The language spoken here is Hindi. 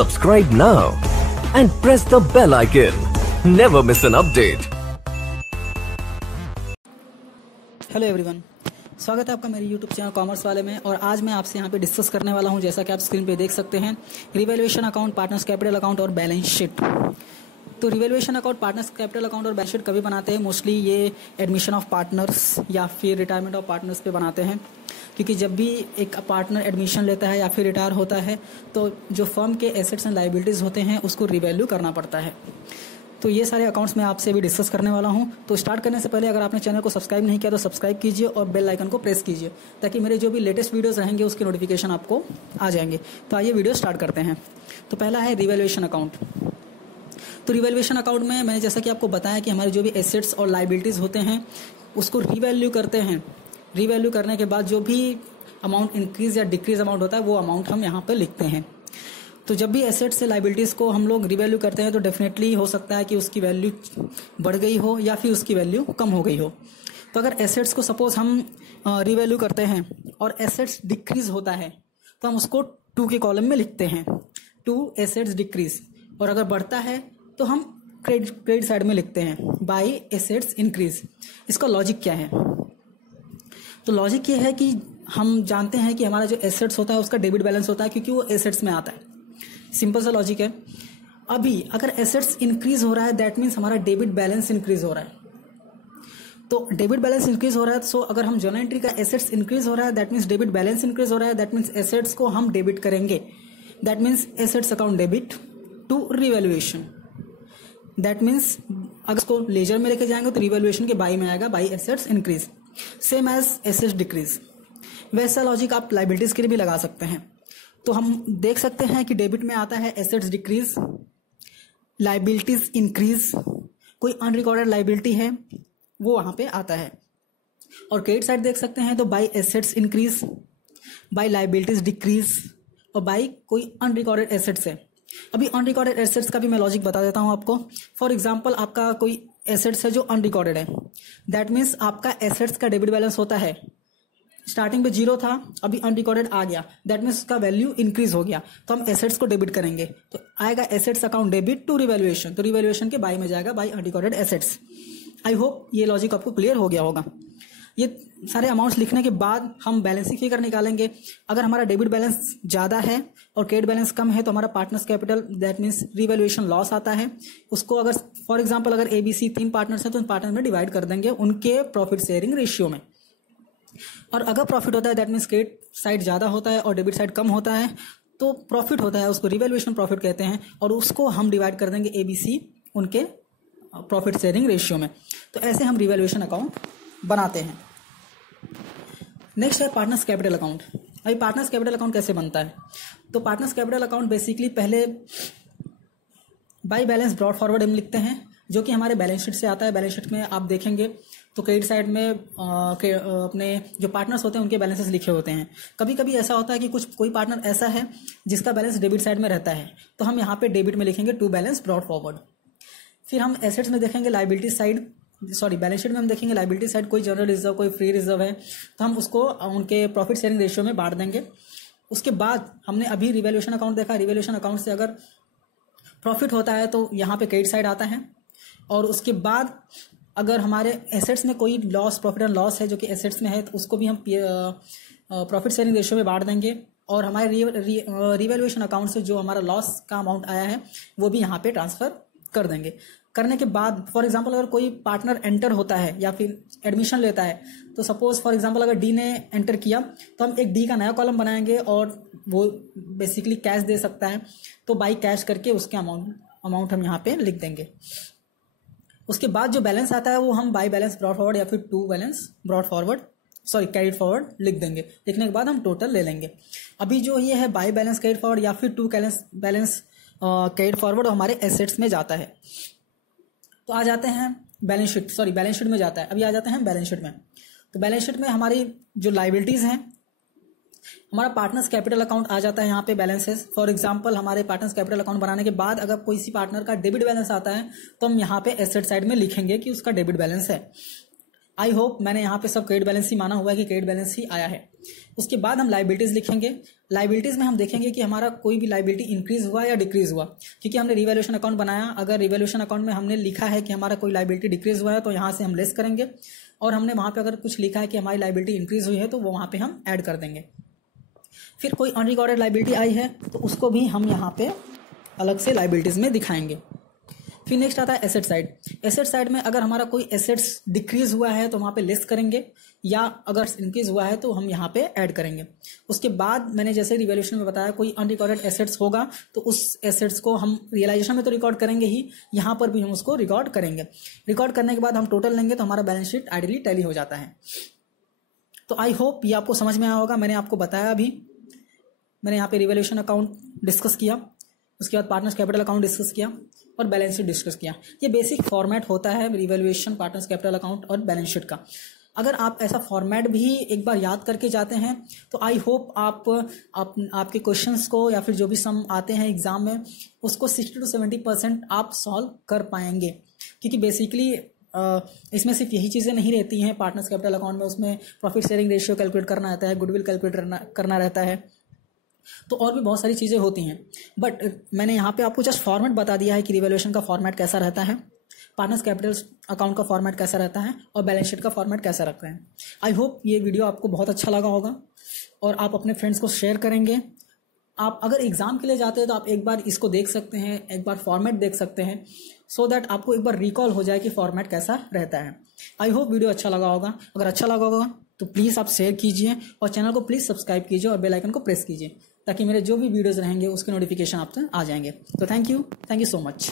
Subscribe now and press the bell icon. Never miss an update. Hello everyone, स्वागत है आपका मेरे यूट्यूब चैनल कॉमर्स वाले में। और आज मैं आपसे यहाँ पे डिस्कस करने वाला हूँ, जैसा कि आप स्क्रीन पे देख सकते हैं, revaluation account, partners capital account और बैलेंस शीट। तो revaluation account, partners capital account और बैलेंस शीट कभी बनाते हैं? मोस्टली ये एडमिशन ऑफ पार्टनर्स या फिर रिटायरमेंट ऑफ पार्टनर्स पे बनाते हैं, क्योंकि जब भी एक पार्टनर एडमिशन लेता है या फिर रिटायर होता है तो जो फर्म के एसेट्स एंड लायबिलिटीज़ होते हैं उसको रिवैल्यू करना पड़ता है। तो ये सारे अकाउंट्स मैं आपसे भी डिस्कस करने वाला हूं। तो स्टार्ट करने से पहले अगर आपने चैनल को सब्सक्राइब नहीं किया तो सब्सक्राइब कीजिए और बेल आइकन को प्रेस कीजिए, ताकि मेरे जो भी लेटेस्ट वीडियोस रहेंगे उसके नोटिफिकेशन आपको आ जाएंगे। तो आइए वीडियो स्टार्ट करते हैं। तो पहला है रिवैल्यूएशन अकाउंट। तो रिवैल्यूएशन अकाउंट में मैंने जैसा कि आपको बताया कि हमारे जो भी एसेट्स और लायबिलिटीज़ होते हैं उसको रिवैल्यू करते हैं। रिवैल्यू करने के बाद जो भी अमाउंट इंक्रीज या डिक्रीज अमाउंट होता है वो अमाउंट हम यहाँ पर लिखते हैं। तो जब भी एसेट्स से लायबिलिटीज़ को हम लोग रिवैल्यू करते हैं तो डेफिनेटली हो सकता है कि उसकी वैल्यू बढ़ गई हो या फिर उसकी वैल्यू कम हो गई हो। तो अगर एसेट्स को सपोज हम रिवैल्यू करते हैं और एसेट्स डिक्रीज होता है तो हम उसको 2 के कॉलम में लिखते हैं, 2 एसेट्स डिक्रीज। और अगर बढ़ता है तो हम क्रेडिट साइड में लिखते हैं, बाय एसेट्स इंक्रीज। इसका लॉजिक क्या है? तो लॉजिक ये है कि हम जानते हैं कि हमारा जो एसेट्स होता है उसका डेबिट बैलेंस होता है, क्योंकि वो एसेट्स में आता है। सिंपल सा लॉजिक है। अभी अगर एसेट्स इंक्रीज हो रहा है दैट मीन्स हमारा डेबिट बैलेंस इंक्रीज हो रहा है। तो डेबिट बैलेंस इंक्रीज हो रहा है, सो अगर हम जर्नल एंट्री का एसेट्स इंक्रीज हो रहा है that means debit balance increase हो रहा है, दैट मीन्स एसेट्स को हम डेबिट करेंगे। That means assets account debit to revaluation. That means अगर इसको लेजर में लेके जाएंगे तो रिवैल्यूएशन के बाई में आएगा, by assets increase, same as assets decrease. वैसा लॉजिक आप लायबिलिटीज के लिए भी लगा सकते हैं। तो हम देख सकते हैं कि डेबिट में आता है एसेट्स डिक्रीज, लायबिलिटीज इंक्रीज, कोई अनरिकॉर्डेड लायबिलिटी है वो वहां पे आता है। और क्रेडिट साइड देख सकते हैं तो by assets increase, by liabilities decrease और बाय कोई अनरिकॉर्डेड एसेट्स है। अभी अनरिकॉर्डेड एसेट्स का भी मैं लॉजिक बता देता हूं आपको। फॉर एग्जाम्पल, आपका कोई एसेट्स है जो अनरिकॉर्डेड है, दैट मीन्स आपका एसेट्स का डेबिट बैलेंस होता है, स्टार्टिंग पे 0 था, अभी अनरिकॉर्डेड आ गया, दैट मीन्स उसका वैल्यू इंक्रीज हो गया, तो हम एसेट्स को डेबिट करेंगे। तो आएगा assets account debit to revaluation. तो रिवैल्यूएशन के बाई में जाएगा, by unrecorded assets. I hope ये लॉजिक आपको क्लियर हो गया होगा। ये सारे अमाउंट्स लिखने के बाद हम बैलेंसिंग फिगर निकालेंगे। अगर हमारा डेबिट बैलेंस ज्यादा है और क्रेडिट बैलेंस कम है तो हमारा partners capital that means revaluation loss आता है। उसको अगर फॉर एग्जाम्पल अगर ABC 3 पार्टनर्स हैं तो उन पार्टनर में डिवाइड कर देंगे उनके प्रॉफिट शेयरिंग रेशियो में। और अगर प्रॉफिट होता है दैट मीन्स क्रेडिट साइड ज्यादा होता है और डेबिट साइड कम होता है तो प्रॉफिट होता है, उसको रिवैल्यूएशन प्रॉफिट कहते हैं, और उसको हम डिवाइड कर देंगे ABC उनके प्रॉफिट शेयरिंग रेशियो में। तो ऐसे हम रिवैल्यूएशन अकाउंट बनाते हैं। नेक्स्ट है पार्टनर्स कैपिटल अकाउंट। अभी पार्टनर्स कैपिटल अकाउंट कैसे बनता है? तो पार्टनर्स कैपिटल अकाउंट बेसिकली पहले बाय बैलेंस ब्रॉट फॉरवर्ड हम लिखते हैं, जो कि हमारे बैलेंस शीट से आता है। बैलेंस शीट में आप देखेंगे तो क्रेडिट साइड में अपने जो पार्टनर्स होते हैं उनके बैलेंसेस लिखे होते हैं। कभी कभी ऐसा होता है कि कोई पार्टनर ऐसा है जिसका बैलेंस डेबिट साइड में रहता है, तो हम यहाँ पे डेबिट में लिखेंगे टू बैलेंस ब्रॉट फॉरवर्ड। फिर हम एसेट्स में देखेंगे liability side, sorry balance sheet में हम देखेंगे लायबिलिटी साइड, कोई जनरल रिजर्व कोई फ्री रिजर्व है तो हम उसको उनके प्रॉफिट शेयरिंग रेशियो में बांट देंगे। उसके बाद हमने अभी रिवैल्यूएशन अकाउंट देखा, रिवैल्यूएशन अकाउंट से अगर प्रॉफिट होता है तो यहाँ पे क्रेडिट साइड आता है। और उसके बाद अगर हमारे एसेट्स में कोई लॉस, प्रॉफिट एंड लॉस है जो कि एसेट्स में है, तो उसको भी हम प्रॉफिट शेयरिंग रेशियो में बांट देंगे। और हमारे रिवैल्यूएशन अकाउंट से जो हमारा लॉस का अमाउंट आया है वो भी यहाँ पे ट्रांसफर कर देंगे। करने के बाद फॉर एग्जांपल अगर कोई पार्टनर एंटर होता है या फिर एडमिशन लेता है, तो सपोज फॉर एग्जांपल अगर डी ने एंटर किया तो हम एक डी का नया कॉलम बनाएंगे और वो बेसिकली कैश दे सकता है, तो बाई कैश करके उसके अमाउंट हम यहाँ पे लिख देंगे। उसके बाद जो बैलेंस आता है वो हम बाई बैलेंस ब्रॉट फॉरवर्ड या फिर to balance brought forward, sorry credit forward लिख देंगे। लिखने के बाद हम टोटल ले लेंगे। अभी जो ये है बाई बैलेंस क्रेडिट फॉरवर्ड या फिर टू बैलेंस क्रेडिट फॉरवर्ड हमारे एसेट्स में जाता है। तो आ जाते हैं balance sheet, sorry balance sheet में जाता है। अभी आ जाते हैं बैलेंस शीट में। तो बैलेंस शीट में हमारी जो लायबिलिटीज हैं, हमारा पार्टनर्स कैपिटल अकाउंट आ जाता है यहाँ पे बैलेंसेस। फॉर एग्जांपल हमारे पार्टनर्स कैपिटल अकाउंट बनाने के बाद अगर कोई सी पार्टनर का डेबिट बैलेंस आता है तो हम यहाँ पे एसेट साइड में लिखेंगे कि उसका डेबिट बैलेंस है। आई होप मैंने यहाँ पे सब क्रेडिट बैलेंस ही माना हुआ है कि क्रेडिट बैलेंस ही आया है। उसके बाद हम लाइबिलिटीज लिखेंगे। लाइबिलिटीज में हम देखेंगे कि हमारा कोई भी लाइबिलिटी इंक्रीज हुआ या डिक्रीज हुआ, क्योंकि हमने रिवैल्यूएशन अकाउंट बनाया। अगर रिवैल्यूएशन अकाउंट में हमने लिखा है कि हमारा कोई लाइबिलिटी डिक्रीज हुआ है तो यहाँ से हम लेस करेंगे, और हमने वहाँ पे अगर कुछ लिखा है कि हमारी लाइबिलिटी इंक्रीज हुई है तो वो वहाँ पे हम ऐड कर देंगे। फिर कोई अनरिकॉर्डेड लाइबिलिटी आई है तो उसको भी हम यहाँ पे अलग से लाइबिलिटीज में दिखाएंगे। फिर नेक्स्ट आता है एसेट साइड। एसेट साइड में अगर हमारा कोई एसेट्स डिक्रीज हुआ है तो वहाँ पे लेस करेंगे, या अगर इंक्रीज हुआ है तो हम यहाँ पे ऐड करेंगे। उसके बाद मैंने जैसे रिवैल्यूएशन में बताया, कोई अनरिकॉर्डेड एसेट्स होगा तो उस एसेट्स को हम रियलाइजेशन में तो रिकॉर्ड करेंगे ही, यहाँ पर भी हम उसको रिकॉर्ड करेंगे। रिकॉर्ड करने के बाद हम टोटल लेंगे तो हमारा बैलेंस शीट आइडियली टैली हो जाता है। तो आई होप ये आपको समझ में आया होगा। मैंने आपको बताया अभी, मैंने यहाँ पे रिवैल्यूएशन अकाउंट डिस्कस किया, उसके बाद पार्टनर्स कैपिटल अकाउंट डिस्कस किया और बैलेंस शीट डिस्कस किया। ये बेसिक फॉर्मेट होता है रिवैल्यूएशन, पार्टनर्स कैपिटल अकाउंट और बैलेंस शीट का। अगर आप ऐसा फॉर्मेट भी एक बार याद करके जाते हैं तो आई होप आपके क्वेश्चंस को या फिर जो भी सम आते हैं एग्जाम में उसको 60 to 70% आप सॉल्व कर पाएंगे, क्योंकि बेसिकली इसमें सिर्फ यही चीज़ें नहीं रहती हैं। पार्टनर्स कैपिटल अकाउंट में उसमें प्रॉफिट शेयरिंग रेशियो कैलकुलेट करना रहता है, गुडविल कैलकुलेट करना रहता है, तो और भी बहुत सारी चीज़ें होती हैं। बट मैंने यहाँ पे आपको जस्ट फॉर्मेट बता दिया है कि रिवैल्यूएशन का फॉर्मेट कैसा रहता है, पार्टनर्स कैपिटल अकाउंट का फॉर्मेट कैसा रहता है और बैलेंस शीट का फॉर्मेट कैसा रखते हैं। आई होप ये वीडियो आपको बहुत अच्छा लगा होगा और आप अपने फ्रेंड्स को शेयर करेंगे। आप अगर एग्जाम के लिए जाते हैं तो आप एक बार इसको देख सकते हैं, एक बार फॉर्मेट देख सकते हैं, सो दैट आपको एक बार रिकॉल हो जाए कि फॉर्मेट कैसा रहता है। आई होप वीडियो अच्छा लगा होगा। अगर अच्छा लगा होगा तो प्लीज़ आप शेयर कीजिए और चैनल को प्लीज़ सब्सक्राइब कीजिए और बेल आइकन को प्रेस कीजिए, ताकि मेरे जो भी वीडियोज़ रहेंगे उसके नोटिफिकेशन आप तक आ जाएंगे। तो थैंक यू सो मच।